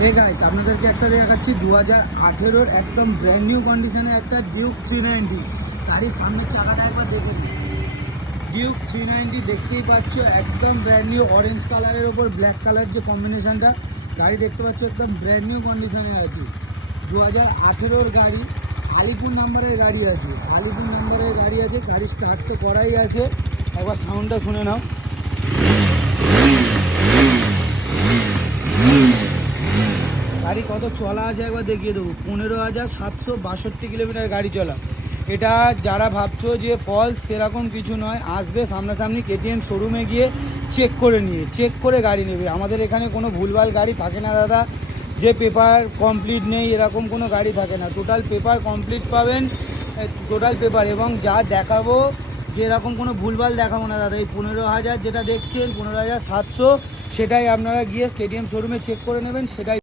Hey guys, আপনাদেরকে একটা দেখাচ্ছি 2018-র একদম ব্র্যান্ড নিউ কন্ডিশনে একটা ডিউক 390 গাড়ির সামনের চাকাটা একবার দেখে নিন। ডিউক 390 দেখতেই পাচ্ছ, একদম ব্র্যান্ড নিউ অরেঞ্জ কালারের ওপর ব্ল্যাক কালার যে কম্বিনেশনটা, গাড়ি দেখতে পাচ্ছ একদম ব্র্যান্ড নিউ কন্ডিশনে আছে। 2018-র গাড়ি, আলিপুর নাম্বারের গাড়ি আছে, আলিপুর নাম্বারের গাড়ি আছে। গাড়ি স্টার্ট তো করাই আছে, একবার সাউন্ডটা শুনে নাও। গাড়ি কত চলা আছে একবার দেখিয়ে দেবো। 15,762 কিলোমিটার গাড়ি চলা। এটা যারা ভাবছো যে ফলস, সেরকম কিছু নয়। আসবে সামনাসামনি কেটিএম শোরুমে গিয়ে চেক করে গাড়ি নেবে। আমাদের এখানে কোনো ভুলভাল গাড়ি থাকে না দাদা, যে পেপার কমপ্লিট নেই এরকম কোনো গাড়ি থাকে না। টোটাল পেপার কমপ্লিট পাবেন, টোটাল পেপার, এবং যা দেখাবো যে এরকম কোনো ভুলভাল দেখাবো না দাদা। এই 15,000 যেটা দেখছেন, 15,700, সেটাই আপনারা গিয়ে কেটিএম শোরুমে চেক করে নেবেন, সেটাই